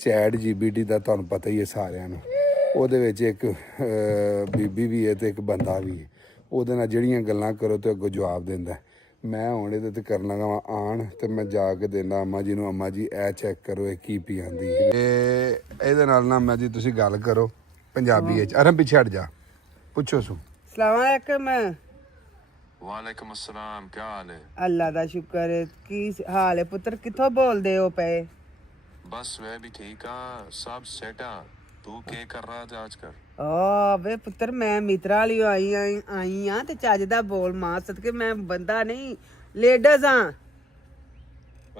Chat GPT ਦਾ ਤੁਹਾਨੂੰ ਪਤਾ ਹੀ ਹੈ ਸਾਰਿਆਂ ਨੂੰ। ਉਹਦੇ ਵਿੱਚ ਇੱਕ ਬੀਬੀ ਵੀ ਹੈ ਤੇ ਇੱਕ ਬੰਦਾ ਵੀ ਹੈ। ਉਹਦੇ ਨਾਲ ਜਿਹੜੀਆਂ ਗੱਲਾਂ ਕਰੋ ਤੇ ਅੱਗੋਂ ਜਵਾਬ ਦਿੰਦਾ। ਮੈਂ ਹੁਣ ਇਹਦੇ ਤੇ ਕਰਨ ਲੱਗਾ ਵਾਂ ਆਣ ਤੇ ਮੈਂ ਜਾ ਕੇ ਦਿੰਦਾ ਅੰਮਾ ਜੀ ਨੂੰ, ਅੰਮਾ ਜੀ ਇਹ ਚੈੱਕ ਕਰੋ ਇਹ ਕੀ ਪੀ ਆਂਦੀ। ਇਹਦੇ ਨਾਲ ਨਾ ਅੰਮਾ ਜੀ ਤੁਸੀਂ ਗੱਲ ਕਰੋ ਪੰਜਾਬੀ ਵਿੱਚ। ਅਰਮ ਪਿੱਛੇ ਹਟ ਜਾ, ਪੁੱਛੋ ਸੂ। ਸਲਾਮੁਅਲੈਕਮ। ਵਾਲੇਕੁਮ अस्सलाम, क्या हाल है? ਅੱਲਾ ਦਾ ਸ਼ੁਕਰ ਹੈ। ਕੀ ਹਾਲ ਹੈ ਪੁੱਤਰ? ਕਿੱਥੋਂ ਬੋਲਦੇ ਹੋ ਪਏ? बस मैं भी ठीक हाँ, सब सेट हाँ। तू क्या कर रहा था आजकल? ਓ ਵੇ ਪੁੱਤਰ ਮੈਂ ਮਿੱਤਰਾਂ ਵਾਲੀ ਆਈ ਆ ਤੇ ਚੱਜ ਦਾ ਬੋਲ ਮਾਂ ਸਦਕੇ। ਮੈਂ ਬੰਦਾ ਨਹੀਂ, ਲੇਡੀਜ਼ ਆ।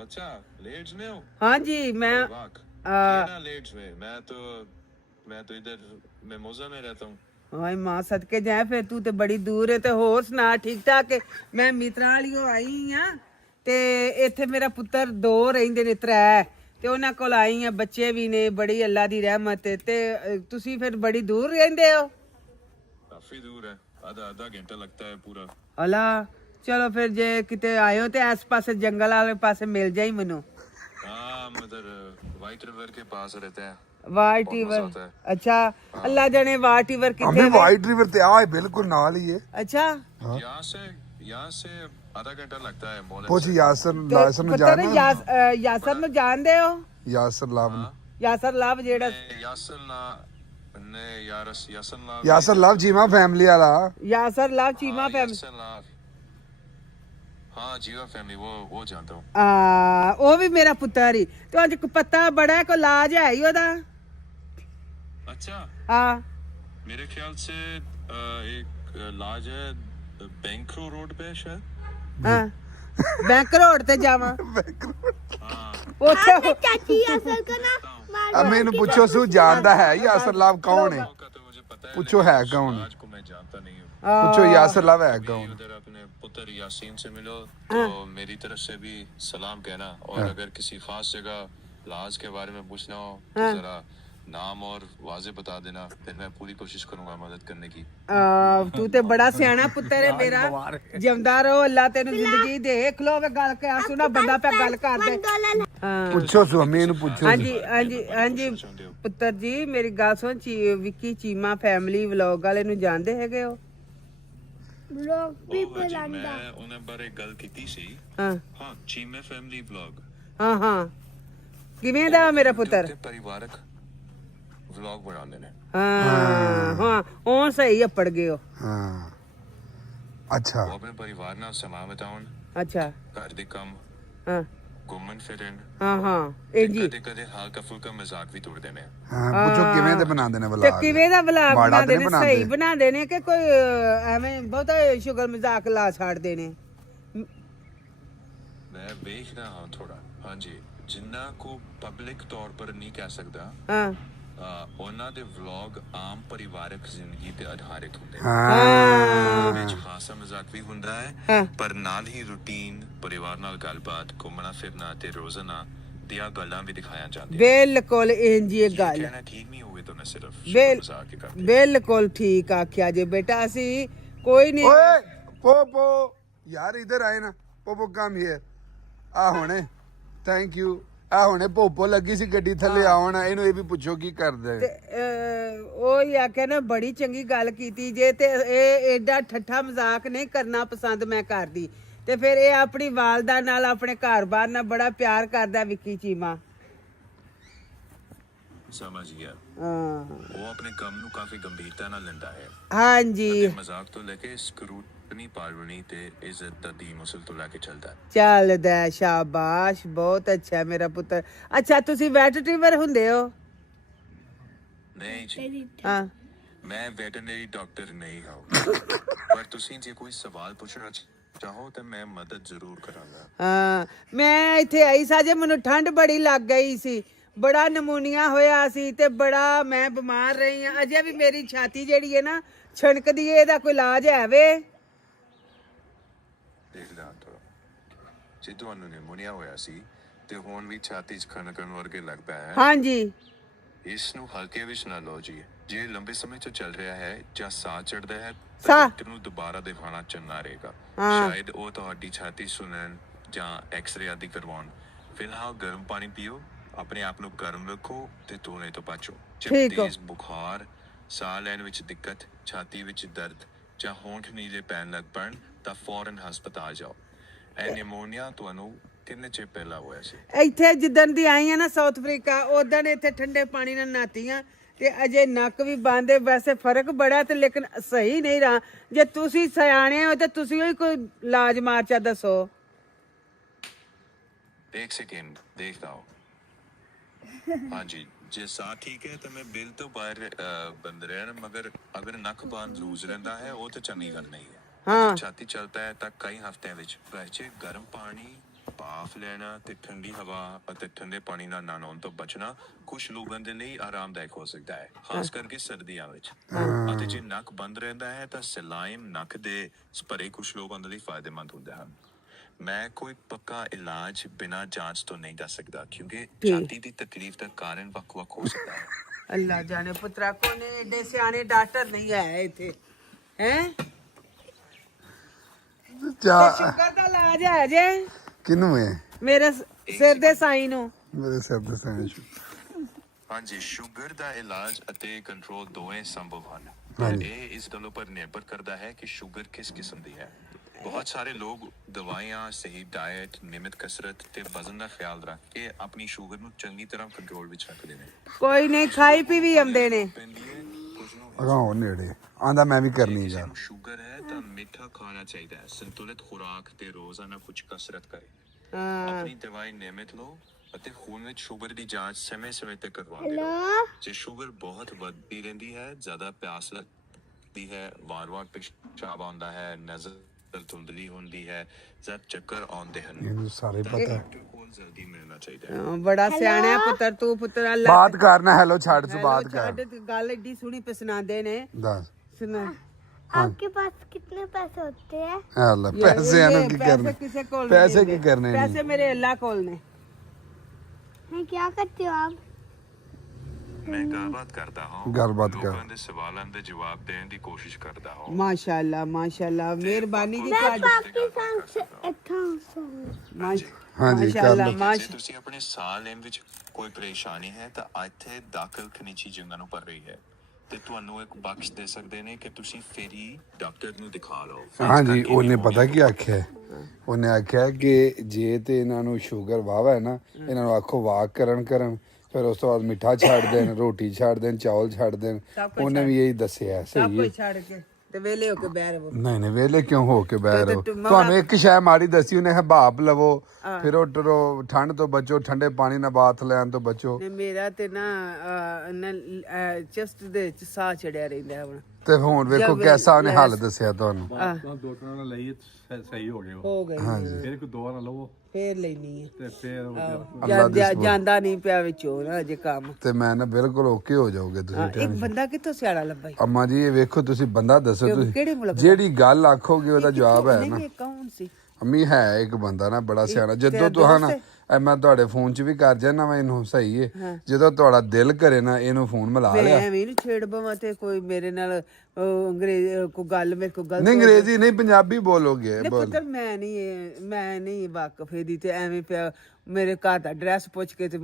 अच्छा, लेड्स में हो? ਹਾਂਜੀ ਮੈਂ वाक ये ना लेड्स में। मैं तो इधर मैं मौजा में रहता हूँ। ਹਾਏ ਮਾਂ ਸਦਕੇ ਜਾਏ। ਫਿਰ ਤੂੰ ਤੇ ਬੜੀ ਦੂਰ ਹੈ। ਤੇ ਹੋਰ ਸੁਣਾ, ਠੀਕ ਠਾਕ ਹੈ? ਮੈਂ ਮਿੱਤਰਾਂ ਵਾਲੀਓ ਆਈ ਆ ਤੇ ਇੱਥੇ ਮੇਰਾ ਪੁੱਤਰ 2 ਰਹਿੰਦੇ ਨੇ, 3 ਤੇ ਉਹਨਾਂ ਕੋਲ ਆਈ ਆ। ਬੱਚੇ ਵੀ ਨੇ, ਬੜੀ ਅੱਲਾ ਦੀ ਰਹਿਮਤ ਹੈ। ਤੇ ਤੁਸੀਂ ਫਿਰ ਬੜੀ ਦੂਰ ਰਹਿੰਦੇ ਹੋ? काफी दूर है, आधा घंटा लगता है पूरा। ਅਲਾ ਚਲੋ ਫਿਰ ਜੇ ਕਿਤੇ ਆਇਓ ਤੇ ਇਸ ਪਾਸੇ ਜੰਗਲ ਵਾਲੇ ਪਾਸੇ ਮਿਲ ਜਾਈ ਮੈਨੂੰ। हाँ, हम इधर वाइट रिवर के पास रहते हैं। White river? ਅੱਛਾ, ਅੱਲਾ ਜਾਣੇ ਵਾਈਟ ਰਿਵਰ ਕਿੱਥੇ ਹੈ? ਵਾਈਟ ਰਿਵਰ ਤੇ ਆ ਬਿਲਕੁਲ ਨਾਲ ਹੀ ਹੈ। ਅੱਛਾ, यहाँ से आधा घंटा लगता है मोले ਪੁੱਛ से। ਯਾਸਰ ਨੂੰ ਪੁੱਤਰ ਜਾਣਦਾ? ਯਾਸਰ ਨੂੰ ਜਾਣਦੇ ਹੋ? ਯਾਸਰ ਲਵ ਨੂੰ। ਯਾਸਰ ਲਵ ਜਿਹੜਾ यासर ना ने यासर ना ਯਾਸਰ ਲਵ ਜੀਵਾ ਫੈਮਿਲੀ ਵਾਲਾ। ਯਾਸਰ ਲਵ ਚੀਮਾ ਫੈਮਿਲੀ। यासर ना हाँ, जीवा फैमिली वो जानता हूँ। ਉਹ ਵੀ ਮੇਰਾ ਪੁੱਤਰ ਹੀ। ਤੇ ਅੱਜ ਪਤਾ ਬੜਾ ਕੋ ਲਾਜ ਹੈ ਹੀ ਉਹਦਾ। अच्छा, ਹਾਂ मेरे ख्याल से एक लाज है बैंकरो रोड पे शायद। ਹਾਂ ਬੈਂਕ ਰੋਡ ਤੇ ਜਾਵਾਂ हाँ, ਉੱਥੇ। चाची असल का ना मार ਅਮੇ ਨੂੰ ਪੁੱਛੋ ਸੂ ਜਾਣਦਾ ਹੈ ਯਾਸਰ ਲਵ ਕੌਣ ਹੈ? का तो मुझे पता है, पूछो लेकिन है उस कौन? लाज को मैं जानता नहीं हूँ। ਪੁੱਛੋ ਯਾਸਰ ਲਵ ਹੈ भी ਕੌਣ? उधर अपने पुत्र यासीन से मिलो तो मेरी तरफ से भी सलाम कहना। और अगर किसी खास जगह लाज के बारे में पूछना हो तो जरा नाम और वाजे बता देना, फिर मैं पूरी कोशिश करूंगा मदद करने की। ਤੂੰ ਤੇ ਬੜਾ ਸਿਆਣਾ ਪੁੱਤਰ ਹੈ ਮੇਰਾ। ਜਿਉਂਦਾ ਰਹੋ, ਅੱਲਾ ਤੈਨੂੰ ਜ਼ਿੰਦਗੀ ਦੇ। ਖਲੋ ਵੇ ਗੱਲ ਕੇ ਸੁਣਾ, ਬੰਦਾ ਪਿਆ ਗੱਲ ਕਰਦੇ। ਹਾਂ ਪੁੱਛੋ ਸੂ ਅਮੇ ਨੂੰ ਪੁੱਛੋ। ਹਾਂਜੀ ਹਾਂਜੀ ਹਾਂਜੀ ਪੁੱਤਰ ਜੀ, ਮੇਰੀ ਗੱਲ ਸੁਣ। ਵਿੱਕੀ ਚੀਮਾ ਫੈਮਿਲੀ ਵਲੌਗ ਵਾਲੇ ਨੂੰ ਜਾਣਦੇ ਹੈਗੇ ਹੋ? ब्लॉग भी ਉਹ ਜੀ बुलांदा ਮੈਂ ਉਹਨਾਂ ਬਾਰੇ ਗੱਲ ਕੀਤੀ ਸੀ। ਹਾਂ ਹਾਂ, ਚੀਮੇ ਫੈਮਿਲੀ ਵਲੌਗ ਹਾਂ ਹਾਂ। ਕਿਵੇਂ ਦਾ ਮੇਰਾ ਪੁੱਤਰ? ਤੇ ਪਰਿਵਾਰਕ ਵਲੌਗ ਬਣਾਉਂਦੇ ਨੇ। ਹਾਂ ਹਾਂ ਉਹ ਸਹੀ ਅਪੜ ਗਏ ਹੋ। ਹਾਂ ਅੱਛਾ ਉਹ ਆਪਣੇ ਪਰਿਵਾਰ ਨਾਲ ਸਮਾਂ ਬਿਤਾਉਣ, ਅੱਛਾ ਘਰ ਦੇ ਕੰਮ, ਹਾਂ ਘੁੰਮਣ ਫਿਰਨ, ਹਾਂ ਹਾਂ ਇਹ ਜੀ। ਕਦੇ ਕਦੇ ਹਲਕਾ ਫੁਲਕਾ ਮਜ਼ਾਕ ਵੀ ਤੋੜਦੇ ਨੇ। ਹਾਂ ਪੁੱਛੋ ਕਿਵੇਂ ਦੇ ਬਣਾਉਂਦੇ ਨੇ ਤੇ ਵਲੌਗ? ਕਿਵੇਂ ਦਾ ਵਲੌਗ ਮਾੜਾ ਬਣਾਉਂਦੇ ਤੇ ਨੇ? ਨਹੀਂ ਸਹੀ ਬਣਾਉਂਦੇ ਨੇ ਕਿ ਕੋਈ ਐਵੇਂ ਬਹੁਤਾ ਸ਼ੁਗਰ ਮਜ਼ਾਕ ਲਾ ਛੱਡਦੇ ਨੇ? ਮੈਂ ਵੇਖਦਾ ਹਾਂ ਥੋੜਾ। ਹਾਂਜੀ, ਜਿੰਨਾ ਕੋ ਪਬਲਿਕ ਤੌਰ ਪਰ ਨਹੀਂ ਕਹਿ ਸਕਦਾ। ਹਾਂ ਉਹਨਾਂ ਦੇ ਵਲੌਗ ਆਮ ਪਰਿਵਾਰਕ ਜ਼ਿੰਦਗੀ ਤੇ ਆਧਾਰਿਤ ਹੁੰਦੇ ਨੇ। ਹਾਂ ਵਿੱਚ ਹਾਸਾ ਮਜ਼ਾਕ ਵੀ ਹੁੰਦਾ ਹਾਂ। ਹੈ, ਪਰ ਨਾਲ ਹੀ ਰੂਟੀਨ, ਪਰਿਵਾਰ ਨਾਲ ਗੱਲਬਾਤ, ਘੁੰਮਣਾ ਫਿਰਨਾ ਤੇ ਰੋਜ਼ਾਨਾ ਦੀਆਂ ਗੱਲਾਂ ਵੀ ਦਿਖਾਈਆਂ ਜਾਂਦੀਆਂ। ਬਿਲਕੁਲ ਇੰਜ ਹੀ ਇਹ ਗੱਲ। ਕਹਿਣਾ ਠੀਕ ਨਹੀਂ ਹੋਵੇ ਤਾਂ ਮੈਂ ਸਿਰਫ ਬਿਲ- ਮਜ਼ਾਕ ਹੀ ਕਰਦਾ। ਬਿਲਕੁਲ ਠੀਕ ਆਖਿਆ ਜੇ ਬੇਟਾ। ਅਸੀਂ ਕੋਈ ਨਹੀਂ। ਓਏ ਪੋਪੋ ਯਾਰ ਇਧਰ ਆਏ ਨਾ। ਪੋਪੋ ਕਮ ਹੀਅਰ। ਆ ਹੁਣੇ ਥੈਂਕ ਯੂ। ਆ ਹੁਣੇ ਪੋਪੋ ਲੱਗੀ ਸੀ ਗੱਡੀ ਥੱਲੇ ਆਉਣ। ਇਹਨੂੰ ਇਹ ਵੀ ਪੁੱਛੋ ਕੀ ਕਰਦੇ। ਤੇ ਉਹ ਹੀ ਆਖਿਆ ਨਾ, ਬੜੀ ਚੰਗੀ ਗੱਲ ਕੀਤੀ ਜੇ। ਤੇ ਇਹ ਐਡਾ ਠੱਠਾ ਮਜ਼ਾਕ ਨਹੀਂ ਕਰਨਾ ਪਸੰਦ ਮੈਂ ਕਰਦੀ। ਤੇ ਫਿਰ ਇਹ ਆਪਣੀ ਵਾਲਦਾ ਨਾਲ, ਆਪਣੇ ਘਰ-ਬਾਰ ਨਾਲ ਬੜਾ ਪਿਆਰ ਕਰਦਾ ਵਿੱਕੀ ਚੀਮਾ। ਸਮਝ ਗਿਆ। ਹਾਂ ਉਹ ਆਪਣੇ ਕੰਮ ਨੂੰ ਕਾਫੀ ਗੰਭੀਰਤਾ ਨਾਲ ਲੈਂਦਾ ਹੈ। ਹਾਂਜੀ ਤੇ ਮਜ਼ਾਕ ਤੋਂ ਲੈ ਕੇ ਸਕਰੂਟਨੀ ਪਾਲਣੀ ਤੇ ਇੱਜ਼ਤ ਦੀ ਮੁਸਲ ਤੋਂ ਲੈ ਕੇ ਚੱਲਦਾ ਹੈ। ਚੱਲਦਾ। ਸ਼ਾਬਾਸ਼, ਬਹੁਤ ਅੱਛਾ ਮੇਰਾ ਪੁੱਤਰ। ਅੱਛਾ ਤੁਸੀਂ ਵੈਟਰਨਰੀ ਹੁੰਦੇ ਹੋ? ਨਹੀਂ ਜੀ, ਹਾਂ ਮੈਂ ਵੈਟਰਨਰੀ ਡਾਕਟਰ ਨਹੀਂ ਹਾਂ। ਪਰ ਤੁਸੀਂ ਜੇ ਕੋਈ ਸਵਾਲ ਪੁੱਛਣਾ ਚਾਹੋ ਤਾਂ ਮੈਂ ਮਦਦ ਜ਼ਰੂਰ ਕਰਾਂਗਾ। ਹਾਂ ਮੈਂ ਇੱਥੇ ਆਈ ਸਾਂ ਜੇ ਮੈਨੂੰ ਠੰਡ ਬੜੀ ਲੱਗ ਗਈ ਸੀ, ਬੜਾ ਨਮੂਨੀਆ ਹੋਇਆ ਸੀ ਤੇ ਬੜਾ ਮੈਂ ਬਿਮਾਰ ਰਹੀ ਹਾਂ। ਅਜੇ ਵੀ ਮੇਰੀ ਛਾਤੀ ਜਿਹੜੀ ਹੈ ਨਾ ਛਣਕਦੀ ਹੈ। ਇਹਦਾ ਕੋਈ ਇਲਾਜ ਹੈ ਵੇ? ਦੇਖਦਾ ਹਾਂ ਥੋੜਾ। ਜੇ ਤੁਹਾਨੂੰ ਨਿਮੋਨੀਆ ਹੋਇਆ ਸੀ ਤੇ ਹੁਣ ਵੀ ਛਾਤੀ 'ਚ ਖਣਕਣ ਵਰਗੇ ਲੱਗਦਾ ਹੈ, ਹਾਂਜੀ ਇਸ ਨੂੰ ਹਲਕੇ ਵਿੱਚ ਨਾ ਲਓ ਜੀ। ਜੇ ਲੰਬੇ ਸਮੇਂ ਤੋਂ ਚੱਲ ਰਿਹਾ ਹੈ ਜਾਂ ਸਾਹ ਚੜਦਾ ਹੈ ਤਾਂ ਸਾਹ? ਡਾਕਟਰ ਨੂੰ ਦੁਬਾਰਾ ਦਿਖਾਉਣਾ ਚੰਗਾ ਰਹੇਗਾ। ਹਾਂ। ਸ਼ਾਇਦ ਉਹ ਤੁਹਾਡੀ ਛਾਤੀ ਸੁਣਨ ਜਾਂ ਐਕਸ-ਰੇ ਆਦਿ ਕਰਵਾਉਣ। ਫਿਲਹਾਲ ਗਰਮ ਪਾਣੀ ਪੀਓ, ਆਪਣੇ ਆਪ ਨੂੰ ਗਰਮ ਰੱਖੋ ਤੇ ਧੂਣੇ ਤੋਂ ਬਚੋ। ਜੇ ਠੀਕ ਹੋ। ਤੇਜ਼ ਬੁਖਾਰ, ਸਾਹ ਲੈਣ ਵਿੱਚ ਦਿੱਕਤ, ਛਾਤੀ ਵਿੱਚ ਦਰਦ ਜਾਂ ਹੋਂਠ ਨੀਲੇ ਪੈਣ ਲੱਗ ਪਣ ਤਾਂ ਫੌਰਨ ਹਸਪਤਾਲ ਜਾਓ। ਇਹ ਨਿਮੋਨੀਆ ਤੁਹਾਨੂੰ ਕਿੰਨੇ ਚਿਰ ਪਹਿਲਾਂ ਹੋਇਆ ਸੀ? ਇੱਥੇ ਜਿੱਦਣ ਦੀ ਆਈ ਆ ਨਾ ਸਾਊਥ ਅਫਰੀਕਾ, ਉਦੋਂ ਇੱਥੇ ਠੰਡੇ ਪਾਣੀ ਨਾਲ ਨਹਾਤੀ ਆ ਤੇ ਅਜੇ ਨੱਕ ਵੀ ਬੰਦ ਹੈ। ਵੈਸੇ ਫਰਕ ਬੜਾ ਤੇ ਲੇਕਿਨ ਸਹੀ ਨਹੀਂ ਰਹਾ। ਜੇ ਤੁਸੀਂ ਸਿਆਣੇ ਹੋ ਤੇ ਤੁਸੀਂ ਵੀ ਕੋਈ ਇਲਾਜ ਮਾਰਚਾ ਦੱਸੋ। एक सेकेंड देखता हूँ। हाँ जी, जे साह ठीक है तो मैं बिल तो बाहर बंद रहना, मगर अगर नक बंद लूज रहता है वो तो चंगी गल नहीं है। हाँ। छाती चलता है तो कई हफ्ते विच वैसे गर्म पानी, ਭਾਫ ਲੈਣਾ ਤੇ ਠੰਡੀ ਹਵਾ ਅਤੇ ਠੰਡੇ ਪਾਣੀ ਨਾਲ ਨਹਾਉਣ ਤੋਂ ਬਚਣਾ ਕੁਝ ਲੋਕਾਂ ਦੇ ਲਈ ਆਰਾਮਦਾਇਕ ਹੋ ਸਕਦਾ ਹੈ, ਖਾਸ ਕਰਕੇ ਸਰਦੀਆਂ ਵਿੱਚ। ਅਤੇ ਜੇ ਨੱਕ ਬੰਦ ਰਹਿੰਦਾ ਹੈ ਤਾਂ ਸਲਾਈਮ ਨੱਕ ਦੇ ਸਪਰੇ ਕੁਝ ਲੋਕਾਂ ਦੇ ਲਈ ਫਾਇਦੇਮੰਦ ਹੁੰਦੇ ਹਨ। ਮੈਂ ਕੋਈ ਪੱਕਾ ਇਲਾਜ ਬਿਨਾਂ ਜਾਂਚ ਤੋਂ ਨਹੀਂ ਦੱਸ ਸਕਦਾ ਕਿਉਂਕਿ ਛਾਤੀ ਦੀ ਤਕਲੀਫ ਦਾ ਕਾਰਨ ਵੱਖ-ਵੱਖ ਹੋ ਸਕਦਾ ਹੈ। ਅੱਲਾ ਜਾਣੇ ਪੁੱਤਰਾ, ਕੋਨੇ ਏਡੇ ਸਿਆਣੇ ਡਾਕਟਰ ਨਹੀਂ ਆਏ ਇੱਥੇ ਹੈ। ਸ਼ੁਕਰ ਦਾ ਇਲਾਜ ਹੈ ਜੇ ਕਿਨੂੰ ਹੈ? ਮੇਰੇ ਸਿਰ ਦੇ ਸਾਈ ਨੂੰ। ਮੇਰੇ ਸਿਰ ਦੇ ਸਾਈਂ। ਹਾਂਜੀ, ਸ਼ੂਗਰ ਦਾ ਇਲਾਜ ਅਤੇ ਕੰਟਰੋਲ ਦੋਵੇਂ ਸੰਭਵ ਹਨ। ਇਹ ਇਸ ਗੱਲ ਉੱਪਰ ਨਿਰਭਰ ਕਰਦਾ ਹੈ ਕਿ ਸ਼ੂਗਰ ਕਿਸ ਕਿਸਮ ਦੀ ਹੈ। ਬਹੁਤ ਸਾਰੇ ਲੋਕ ਦਵਾਈਆਂ, ਸਹੀ ਡਾਈਟ, ਨਿਯਮਿਤ ਕਸਰਤ ਤੇ ਵਜ਼ਨ ਦਾ ਖਿਆਲ ਰੱਖ ਕੇ ਆਪਣੀ ਸ਼ੂਗਰ ਨੂੰ ਚੰਗੀ ਤਰ੍ਹਾਂ ਕੰਟਰੋਲ ਵਿੱਚ ਰੱਖਦੇ ਨੇ। ਕੋਈ ਨਹੀਂ, ਖਾਈ ਪੀ ਵੀ ਆਉਂਦੇ ਨੇ। ਅਗਾਉਂ ਨੇੜੇ ਆਂਦਾ ਮੈਂ ਵੀ ਕਰਨੀ ਜਾ। ਸ਼ੂਗਰ ਹੈ ਤਾਂ ਮਿੱਠਾ ਖਾਣਾ ਚਾਹੀਦਾ ਹੈ, ਸੰਤੁਲਿਤ ਖੁਰਾਕ ਤੇ ਰੋਜ਼ਾਨਾ ਕੁਝ ਕਸਰਤ ਕਰੇ। ਆਪਣੀ ਦਵਾਈ ਨਿਯਮਿਤ ਲਓ ਅਤੇ ਖੂਨ ਵਿੱਚ ਸ਼ੂਗਰ ਦੀ ਜਾਂਚ ਸਮੇਂ-ਸਮੇਂ ਤੇ ਕਰਵਾਉਂਦੇ ਰਹੋ। ਜੇ ਸ਼ੂਗਰ ਬਹੁਤ ਵੱਧਦੀ ਰਹਿੰਦੀ ਹੈ, ਜ਼ਿਆਦਾ ਪਿਆਸ ਲੱਗਦੀ ਹੈ, ਵਾਰ-ਵਾਰ ਪਿਸ਼ਾਬ ਆਉਂਦਾ ਹੈ, ਨਜ਼ਰ ਧੁੰਦਲੀ ਹੁੰਦੀ ਹੈ, ਜਦ ਚੱਕਰ ਆਉਂਦੇ ਹਨ, ਇਹਨੂੰ ਸਾਰੇ ਪਤਾ ਹੈ। ਡਾਕਟਰ ਕੋਲ ਜਲਦੀ ਮਿਲਣਾ ਚਾਹੀਦਾ ਹੈ। ਬੜਾ ਸਿਆਣਾ ਪੁੱਤਰ ਤੂੰ। ਪੁੱਤਰ ਅੱਲਾ ਬਾਤ ਕਰਨਾ। ਹੈਲੋ ਛੱਡ ਤੂੰ ਬਾਤ ਕਰ। ਛੱਡ, ਗੱਲ ਏਡੀ ਸੋਹਣੀ ਪਸਨਾਦੇ ਨੇ। ਦੱਸ। ਸੁਣਾ आपके पास कितने पैसे होते हैं? ਅੱਲਾ ਪੈਸਿਆਂ ਨੂੰ ਕੀ ਕਰਨਾ? ਕਿਸੇ ਕੋਲ ਪੈਸੇ ਕੀ ਕਰਨੇ ਨੇ? ਪੈਸੇ ਮੇਰੇ ਅੱਲਾ ਕੋਲ ਨੇ। क्या करते हो आप? ਮੈਂ ਗੱਲਬਾਤ ਕਰਦਾ ਹਾਂ, ਗੱਲਬਾਤ ਕਰ। ਲੋਕਾਂ ਦੇ ਸਵਾਲਾਂ ਦੇ ਜਵਾਬ ਦੇਣ ਦੀ ਕੋਸ਼ਿਸ਼ ਕਰਦਾ ਹਾਂ। ਮਾਸ਼ਾਅੱਲਾ ਮਾਸ਼ਾਅੱਲਾ, ਮਿਹਰਬਾਨੀ ਜੀ मैं ਤੁਹਾਡੀ। पाकिस्तान से ਹਾਂਜੀ ਕਰ ਮਾਸ਼ਾਅੱਲਾ ਲਓ। ਜੇ ਤੁਸੀਂ ਆਪਣੇ ਸਾਹ ਲੈਣ ਵਿੱਚ ਕੋਈ ਪਰੇਸ਼ਾਨੀ ਹੈ ਤਾਂ ਇੱਥੇ ਦਾਖਲ ਖਨੀਚੀ ਜੰਗਾਂ ਨੂੰ ਭਰ ਰਹੀ ਹੈ ਤੇ ਤੁਹਾਨੂੰ ਇੱਕ ਬਖਸ਼ ਦੇ ਸਕਦੇ ਨੇ ਕਿ ਤੁਸੀਂ ਫੇਰੀ ਡਾਕਟਰ ਨੂੰ ਦਿਖਾ ਲਓ। ਹਾਂਜੀ, ਉਹਨੇ ਪਤਾ ਕੀ ਆਖਿਆ? ਉਹਨੇ ਆਖਿਆ ਕਿ ਜੇ ਤੇ ਇਹਨਾਂ ਨੂੰ ਸ਼ੂਗਰ ਵਾਵਾ ਹੈ ਨਾ, ਇਹਨਾਂ ਨੂੰ ਆਖੋ ਵਾਕ ਕਰਨ ਫਿਰ ਉਸ ਤੋਂ ਬਾਅਦ ਮਿੱਠਾ ਛੱਡ ਦੇਣ, ਰੋਟੀ ਛੱਡ ਦੇਣ, ਚਾਵਲ ਛੱਡ ਦੇਣ। ਉਹਨੇ ਵੀ ਇਹੀ ਦੱਸਿਆ। ਸਭ ਸਹੀ ਕੁਝ ਹੈ। ਛੱਡ ਕੇ ਤੇ ਵੇਲੇ ਹੋ ਕੇ ਬਹਿ ਰਹੋ। ਨਹੀਂ ਵੇਲੇ ਕਿਉਂ ਹੋ ਕੇ ਬਹਿ ਰਹੋ? ਤੇ ਤੁਹਾਨੂੰ ਇੱਕ ਸ਼ੈ ਮਾੜੀ ਦੱਸੀ ਉਹਨੇ, ਭਾਪ ਲਵੋ, ਫਿਰ ਉਹ ਟਰੋ, ਠੰਡ ਤੋਂ ਬਚੋ, ਠੰਡੇ ਪਾਣੀ ਨਾਲ ਬਾਥ ਲੈਣ ਤੋਂ ਬਚੋ। ਨੇ ਮੇਰਾ ਤੇ ਨਾ ਚੈਸਟ ਦੇ ਵਿੱਚ ਸਾਹ ਚੜਿਆ ਰਹਿੰਦਾ ਹੁਣ। ਤੇ ਹੁਣ ਵੇਖੋ ਕੈਸਾ ਉਹਨੇ ਹੱਲ ਦੱਸਿਆ ਤੁਹਾਨੂੰ। ਦੋ ਟਰਾਂ ਨਾਲ ਲਈ ਸਹੀ ਹੋ ਗਿਆ। ਹੋ ਗਈ ਫਿਰ ਕੋਈ ਦੋ ਨਾਲ ਲਵੋ ਫੇਰ ਲੈਣੀ ਹੈ ਤੇ ਫਿਰ ਜਾਂਦਾ ਨਹੀਂ ਪਿਆ ਵਿੱਚੋਂ ਨਾ ਅਜੇ ਕੰਮ। ਤੇ ਮੈਂ ਨਾ ਬਿਲਕੁਲ ਓਕੇ ਹੋ ਜਾਓਗੇ ਤੁਸੀਂ। ਇੱਕ ਬੰਦਾ ਕਿੱਥੋਂ ਸਿਆਣਾ ਲੱਭਾ? ਅੰਮਾ ਜੀ ਇਹ ਵੇਖੋ ਤੁਸੀਂ ਬੰਦਾ ਦੱਸੋ, ਕਿਹੜੇ ਤੁਸੀਂ ਮੁਲਕ ਦਾ? ਜਿਹੜੀ ਗੱਲ ਆਖੋਗੇ ਉਹਦਾ ਜਵਾਬ ਹੈ ਨਾ। ਨਹੀਂ, ਕੌਣ ਸੀ? ਅੰਮੀ ਹੈ ਇੱਕ ਬੰਦਾ ਨਾ ਬੜਾ ਸਿਆਣਾ। ਜਦੋਂ ਤੁਹਾਨੂੰ ਮੈਂ ਤੁਹਾਡੇ ਫੋਨ 'ਚ ਵੀ ਕਰ ਜਾਣਾ ਵਾ ਇਹਨੂੰ, ਸਹੀ ਹੈ। ਜਦੋਂ ਤੁਹਾਡਾ ਦਿਲ ਕਰੇ ਨਾ ਇਹਨੂੰ ਫੋਨ ਮਿਲਾ ਲਿਆ। ਮੈਂ ਵੀ ਨਹੀਂ ਛੇੜ ਬਵਾਂ ਤੇ ਕੋਈ ਮੇਰੇ ਨਾਲ ਅੰਗਰੇਜ਼ੀ ਕੋਈ ਗੱਲ ਮੇਰੇ ਕੋਲ ਗਲਤ। ਨਹੀਂ ਅੰਗਰੇਜ਼ੀ ਨਹੀਂ, ਪੰਜਾਬੀ ਬੋਲੋਗੇ। ਪੁੱਤਰ ਮੈਂ ਨਹੀਂ ਵਾਕਫ ਇਹਦੀ ਤੇ ਐਵੇਂ ਪਿਆ ਮੇਰੇ ਘਰ ਦਾ ਐਡਰੈਸ ਪੁੱਛ ਕੇ ਤੇ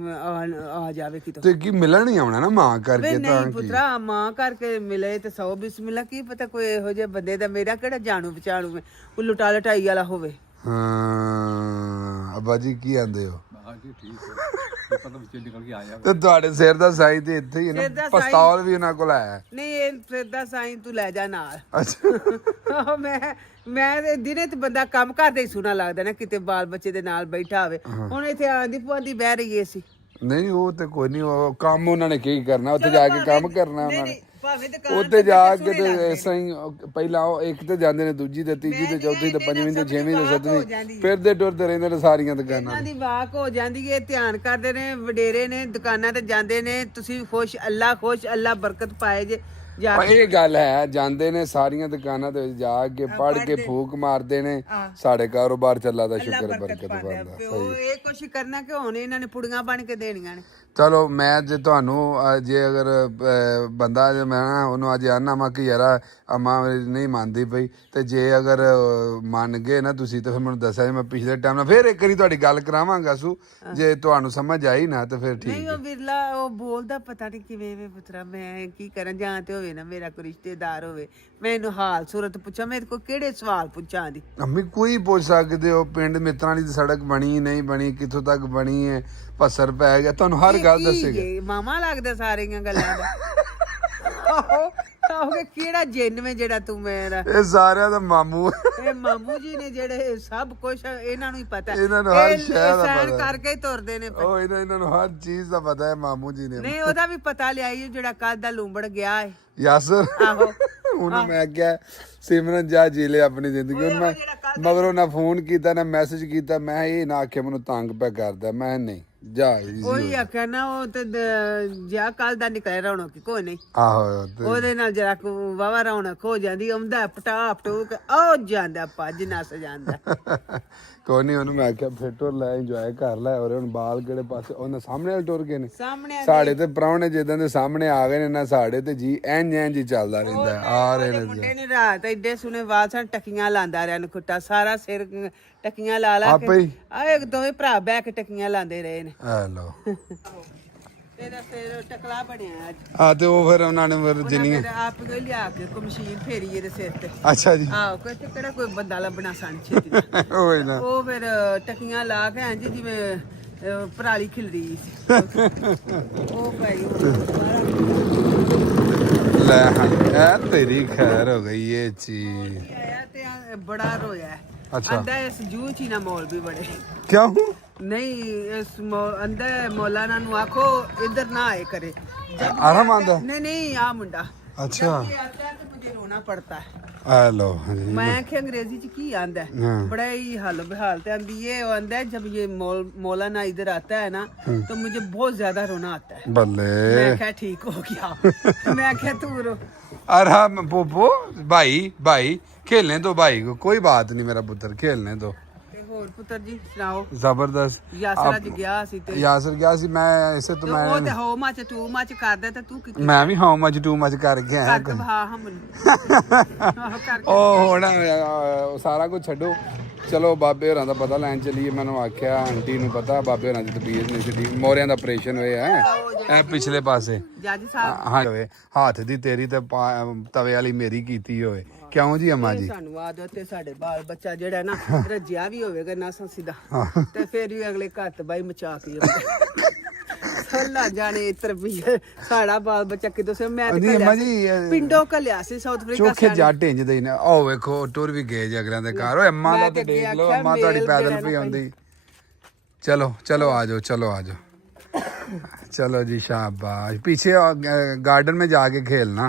ਆ ਜਾਵੇ ਕਿਤੋਂ। ਤੇ ਕੀ ਮਿਲਣ ਹੀ ਆਉਣਾ ਨਾ ਮਾਂ ਕਰਕੇ ਤਾਂ ਨਹੀਂ ਕੀ। ਪੁੱਤਰਾ, ਮਾਂ ਕਰਕੇ ਮਿਲੇ ਤੇ 100 ਬਿਸਮਿਲ੍ਲਾ। ਕੀ ਪਤਾ ਕੋਈ ਇਹੋ ਜਿਹੇ ਬੰਦੇ ਦਾ ਮੇਰਾ ਕਿਹੜਾ ਜਾਣੂ ਪਛਾਣੂ ਕੋਈ ਲੁਟਾ ਲਟਾਈ ਵਾਲਾ ਹੋਵੇ। ਹਾਂ ਅੱਬਾ ਜੀ ਕੀ ਆਂਦੇ ਹੋ? ਬਾਕੀ ਠੀਕ ਹੈ, ਪਤਾ ਵਿੱਚ ਨਿਕਲ ਕੇ ਆ ਜਾ। ਤੇ ਤੁਹਾਡੇ ਸਿਰ ਦਾ ਸਾਈ ਤੇ ਇੱਥੇ ਹੀ ਹੈ ਸਿਰ ਨਾ, ਦਾ ਸਾਈਂ- ਪਿਸਤੌਲ ਵੀ ਉਹਨਾਂ ਕੋਲ ਹੈ। ਨਹੀਂ, ਇਹ ਫਿਰ ਦਾ ਸਾਈਂ ਤੂੰ ਲੈ ਜਾ ਨਾਲ। ਅੱਛਾ ਮੈਂ ਤੇ ਦਿਨੇ ਤੇ ਬੰਦਾ ਕੰਮ ਕਰਦੇ ਹੀ ਸੋਹਣਾ ਲੱਗਦਾ ਨਾ, ਕਿਤੇ ਬਾਲ ਬੱਚੇ ਦੇ ਨਾਲ ਬੈਠਾ ਹੋਵੇ। ਹੁਣ ਇੱਥੇ ਆਂਦੀ ਪੁਆਂਦੀ ਬਹਿ ਰਹੀ ਏ ਸੀ। ਨਹੀਂ ਉਹ ਤੇ ਕੋਈ ਨਹੀਂ, ਉਹ ਕੰਮ ਉਹਨਾਂ ਨੇ ਕੀ ਕਰਨਾ, ਉੱਥੇ ਜਾ ਕੇ ਕੰਮ ਕਰਨਾ ਉਹਨਾਂ ਨੇ। ਭਾਵੇਂ ਦੁਕਾਨ ਉੱਥੇ ਜਾ ਕੇ ਤੇ ਐਸਾ ਹੀ ਪਹਿਲਾਂ ਉਹ ਇੱਕ ਤੇ ਜਾਂਦੇ ਨੇ, ਦੂਜੀ ਤੇ ਤੀਜੀ ਤੇ ਚੌਥੀ ਤੇ ਪੰਜਵੀਂ ਤੇ ਛੇਵੀਂ ਤੇ ਸੱਤਵੀਂ ਫਿਰਦੇ ਟੁਰਦੇ ਰਹਿੰਦੇ ਨੇ ਸਾਰੀਆਂ ਦੁਕਾਨਾਂ ਇਹਨਾਂ ਦੀ ਵਾਕ ਹੋ ਜਾਂਦੀ ਏ। ਧਿਆਨ ਕਰਦੇ ਨੇ, ਵਡੇਰੇ ਨੇ, ਦੁਕਾਨਾਂ ਤੇ ਜਾਂਦੇ ਨੇ। ਤੁਸੀਂ ਖੁਸ਼, ਅੱਲਾ ਖੁਸ਼, ਅੱਲਾ ਬਰਕਤ ਪਾਏ ਜੇ ਜਾ ਕੇ। ਇਹ ਗੱਲ ਹੈ, ਜਾਂਦੇ ਨੇ ਸਾਰੀਆਂ ਦੁਕਾਨਾਂ ਤੇ ਜਾ ਕੇ ਪੜ ਕੇ ਫੂਕ ਮਾਰਦੇ ਨੇ, ਸਾਡੇ ਕਾਰੋਬਾਰ ਚੱਲਾ ਦਾ ਸ਼ੁਕਰ ਬਰਕਤ ਬਣਦਾ। ਉਹ ਇਹ ਕੁਛ ਕਰਨਾ ਕਿ ਹੁਣ ਇਹਨਾਂ ਨੇ ਪੁੜੀਆਂ ਬਣ ਕੇ ਦੇਣੀਆਂ ਨੇ। ਚਲੋ ਮੈਂ ਜੇ ਤੁਹਾਨੂੰ ਜੇ ਅਗਰ ਬੰਦਾ ਜੇ ਮੈਂ ਨਾ ਉਹਨੂੰ ਅੱਜ ਆਨਾ ਵਾ ਕਿ ਯਾਰ ਅਮਾ ਮੇਰੀ ਨਹੀਂ ਮੰਨਦੀ ਪਈ ਤੇ ਜੇ ਅਗਰ ਮੰਨ ਗਏ ਨਾ ਤੁਸੀਂ ਤੇ ਫਿਰ ਮੈਨੂੰ ਦੱਸਿਆ ਜੀ, ਮੈਂ ਪਿਛਲੇ ਟਾਈਮ ਨਾਲ ਫਿਰ ਇੱਕ ਵਾਰੀ ਤੁਹਾਡੀ ਗੱਲ ਕਰਾਵਾਂਗਾ ਸੂ ਜੇ ਤੁਹਾਨੂੰ ਸਮਝ ਆਈ ਨਾ ਤੇ ਫਿਰ ਠੀਕ ਨਹੀਂ ਹੈ। ਉਹ ਬਿਰਲਾ ਉਹ ਬੋਲਦਾ ਪਤਾ ਨਹੀਂ ਕਿਵੇਂ ਵੇ ਪੁੱਤਰਾ, ਮੈਂ ਕੀ ਕਰਾਂ, ਜਾਂ ਤੇ ਹੋਵੇ ਨਾ ਮੇਰਾ ਕੋਈ ਰਿਸ਼ਤੇਦਾਰ ਹੋਵੇ, ਮੈਨੂੰ ਹਾਲ ਸੂਰਤ ਪੁੱਛਾਂ, ਮੇਰੇ ਕੋਲ ਕਿਹੜੇ ਸਵਾਲ ਪੁੱਛਾਂ ਦੀ। ਅੰਮੀ ਕੋਈ ਪੁੱਛ ਸਕਦੇ ਹੋ, ਪਿੰਡ ਮਿੱਤਰਾਂ ਦੀ ਸੜਕ ਬਣੀ ਨਹੀਂ ਬਣੀ, ਕਿੱਥੋਂ ਤੱਕ ਬਣੀ ਹੈ, ਪੱਸਰ ਪੈ ਗਿਆ, ਤੁਹਾਨੂੰ ਹਰ ਗੱਲ ਦੱਸੇਗਾ। ਮਾਮਾ ਲੱਗਦਾ ਸਾਰੀਆਂ ਗੱਲਾਂ ਦਾ। ਆਹੋ ਕਿਹੜਾ ਜਿੰਨ ਜਿਹੜਾ ਤੂੰ ਮੇਰਾ। ਇਹ ਸਾਰਿਆਂ ਦਾ ਮਾਮੂ ਇਹ ਮਾਮੂ ਜੀ ਨੇ ਜਿਹੜੇ ਸਭ ਕੁਝ ਇਹਨਾਂ ਨੂੰ ਹੀ ਪਤਾ, ਇਹਨਾਂ ਨੂੰ ਹਰ ਸ਼ੈ ਦਾ ਸੈਰ ਪਤਾ। ਕਰਕੇ ਹੀ ਤੁਰਦੇ ਨੇ। ਉਹ ਇਹਨਾਂ ਨੂੰ ਹਰ ਚੀਜ਼ ਦਾ ਪਤਾ ਹੈ ਮਾਮੂ ਜੀ ਨੇ। ਨਹੀਂ ਉਹਦਾ ਵੀ ਪਤਾ ਲਿਆਈ ਜਿਹੜਾ ਕੱਲ ਦਾ ਲੂੰਬੜ ਗਿਆ ਹੈ। ਯਾਸਰ ਆਹੋ ਉਹਨੂੰ ਮੈਂ ਕਿਹਾ ਸਿਮਰਨ ਜਾ ਜੀ ਲੈ ਆਪਣੀ ਜ਼ਿੰਦਗੀ। ਹੁਣ ਮੈਂ ਮਗਰੋਂ ਨਾ ਫੋਨ ਕੀਤਾ ਨਾ ਮੈਸੇਜ ਕੀਤਾ, ਮੈਂ ਇਹ ਨਾ ਆਖਿਆ ਮੈਨੂੰ ਤੰਗ ਪੈ ਕਰਦਾ, ਮੈਂ ਨਹੀਂ ਜਾ ਉਹੀ ਆਖਿਆ ਨਾ, ਉਹ ਤੇ ਜਿਆ ਕੱਲ ਦਾ ਨਿਕਲਿਆ ਰੌਣਕ ਕੋਈ ਨਹੀਂ। ਆਹੋ ਤੇ ਉਹਦੇ ਨਾਲ ਜਰਾ ਵਾਵਾ ਰੌਣਕ ਹੋ ਜਾਂਦੀ, ਆਉਂਦਾ ਪਟਾ ਪਟੂਕ ਆ ਜਾਂਦਾ, ਭੱਜ ਨੱਸ ਜਾਂਦਾ। ਕੋਈ ਨਹੀਂ, ਉਹਨੂੰ ਮੈਂ ਆਖਿਆ ਫਿਰ ਟੁਰ ਲੈ, ਇੰਜੋਏ ਕਰ ਲੈ। ਔਰ ਹੁਣ ਬਾਲ ਕਿਹੜੇ ਪਾਸੇ, ਉਹਨਾਂ ਸਾਹਮਣੇ ਵਾਲੇ ਟੁਰ ਗਏ ਨੇ। ਸਾਹਮਣੇ ਸਾਡੇ ਤੇ ਪ੍ਰਾਹੁਣੇ ਜਿੱਦਾਂ ਦੇ ਸਾਹਮਣੇ ਆ ਗਏ ਨੇ ਨਾ, ਸਾਡੇ ਤੇ ਜੀ ਇੰਜ ਹੀ ਚੱਲਦਾ ਰਹਿੰਦਾ ਆ ਰਹੇ ਨੇ। ਮੁੰਡੇ ਨੇ ਰਾਤ ਐਡੇ ਸੁਨੇ ਵਾਲ ਸਨ, ਟਕੀਆਂ ਲਾਂਦਾ ਰਿਆ ਨਖੁੱਟਾ, ਸਾਰਾ ਸਿਰ ਟਕੀਆਂ ਲਾ ਲਾ ਆਪੇ ਹੀ? ਕੇ ਆ ਇੱਕ ਦੋਵੇਂ ਭਰਾ ਬਹਿ ਕੇ ਟਕੀਆਂ ਲਾਂਦੇ ਰਹੇ ਨੇ। ਆ ਲੋ ਤੇਰਾ ਸਿਰ ਟਕਲਾ ਬਣਿਆ ਅੱਜ। ਆ ਤੇ ਉਹ ਫਿਰ ਉਹਨਾਂ ਨੇ ਫਿਰ ਜਿੰਨੀ ਫਿਰ ਆਪ ਕੋਈ ਲਿਆ ਕੇ ਕੋ ਮਸ਼ੀਨ ਫੇਰੀ ਇਹਦੇ ਸਿਰ ਤੇ। ਅੱਛਾ ਜੀ ਆਹੋ ਕੋਈ ਤੇ ਕਿਹੜਾ ਕੋਈ ਬੰਦਾ ਲੱਭਣਾ ਸਨ ਛੇਤੀ ਨਾਲ। ਹੋਏ ਨਾ ਉਹ ਫਿਰ ਟਕੀਆਂ ਲਾ ਕੇ ਇੰਜ ਜਿਵੇਂ ਪਰਾਲੀ ਖਿਲਦੀ ਸੀ। ਉਹ ਭਾਈ ਲੈ ਹਾਂ ਇਹ ਤੇਰੀ ਖੈਰ ਹੋ ਗਈ ਇਹ ਚੀਜ਼। ਆਇਆ ਤੇ ਬੜਾ ਰੋਇਆ। ਅੱਛਾ। ਅੰਦਾ ਇਸ ਜੂ ਚ ਹੀ ਨਾ ਮੌਲ ਵੀ ਬੜੇ। ਕਿਉਂ? ਨਹੀਂ ਇਸ ਅੰਦਰ ਮੌਲਾਨਾ ਨੂੰ ਆਖੋ ਇੱਧਰ ਨਾ ਆਏ करे। ਆਰਾਮ ਆਂਦਾ? नहीं नहीं आ मुंडा अच्छा जब ये आता है तो मुझे रोना पड़ता है। ਆ ਲੋ ਹਾਂਜੀ मैं कि अंग्रेजी च की आंदा है हाँ। बड़ा ही हाल बेहाल ते आंदी ये आंदा है जब ये मौलाना इधर आता है ना तो मुझे बहुत ज्यादा रोना आता है। ਬੱਲੇ मैं क्या ठीक हो गया। मैं क्या तू रो। आराम पोपो भाई भाई खेलने दो भाई को, कोई बात नहीं मेरा पुत्र, खेलने दो। ते होर पुत्र जी सुनाओ। ਜ਼ਬਰਦਸਤ। यासर अज गया सी ते ਯਾਸਰ ਗਿਆ ਸੀ, ਮੈਂ ਇਸੇ ਤੋਂ ਉਹ ਤੇ ਮੈਂ ਹੋ ਮੱਚ ਟੂ ਮੱਚ ਕਰਦਾ ਤੇ ਤੂੰ ਕੀ ਮੈਂ ਵੀ ਹਾਊ ਮਚ ਟੂ ਮਚ ਕਰਕੇ ਆਇਆ। ਕਰ ਬਹਾ ਹਮ ਆਹ ਕਰਕੇ ਉਹ ਹੁਣ ਸਾਰਾ ਕੁਝ ਛੱਡੋ, ਚਲੋ ਬਾਬੇ ਹੋਰਾਂ ਦਾ ਪਤਾ ਲੈਣ ਚੱਲੀਏ। ਮੈਨੂੰ ਆਖਿਆ ਆਂਟੀ ਨੂੰ ਪਤਾ ਬਾਬੇ ਹੋਰਾਂ ਦੀ ਤਬੀਅਤ ਨਹੀਂ ਸੀ ਠੀਕ, ਮੋਰਿਆਂ ਦਾ ਆਪਰੇਸ਼ਨ ਹੋਇਆ ਹੈ ਇਹ ਪਿਛਲੇ ਪਾਸੇ। ਜੱਜ ਸਾਹਿਬ ਹਾਂ ਹੋਵੇ ਹੱਥ ਦੀ ਤੇਰੀ ਤੇ ਤਵੇ ਵਾਲੀ ਮੇਰੀ ਕੀਤੀ ਹੋਵੇ। ਕਿਉਂ ਜੀ ਅੰਮਾ ਜੀ? ਸਾਨੂੰ ਆਦਤ ਹੈ ਸਾਡੇ ਬਾਲ ਬੱਚਾ ਜਿਹੜਾ ਨਾ ਰੱਜਿਆ ਵੀ ਹੋਵੇਗਾ ਨਾ ਸਿੱਧਾ ਤੇ ਫਿਰ ਵੀ ਅਗਲੇ ਘੱਟ ਬਾਈ ਮਚਾ ਕੇ ਅੱਲਾ ਜਾਣੇ ਤਰਬੀਅਤ ਸਾਡਾ ਬਾਲ ਬੱਚਾ ਕਿਦੋਂ ਸੇ ਮੈਂ ਨਹੀਂ ਅੰਮਾ ਜੀ ਪਿੰਡੋਂ ਕੱਲਿਆ ਸੀ ਸਾਊਥ ਅਫਰੀਕਾ ਚੋਖੇ ਜੱਟ ਇੰਜ ਦੇ ਨੇ। ਉਹ ਵੇਖੋ ਟੁਰ ਵੀ ਗਏ ਜੀ ਅਗਲਿਆਂ ਦੇ ਘਰ। ਓਏ ਅੰਮਾ ਦਾ ਤੇ ਦੇਖ ਲਓ, ਅੰਮਾ ਤੁਹਾਡੀ ਪੈਦਲ ਵੀ ਆਉਂਦੀ। ਚਲੋ ਚਲੋ ਆ ਜਾਓ, ਚਲੋ ਆ ਜਾਓ, चलो जी शाबाश। पीछे गार्डन में जाके खेलना।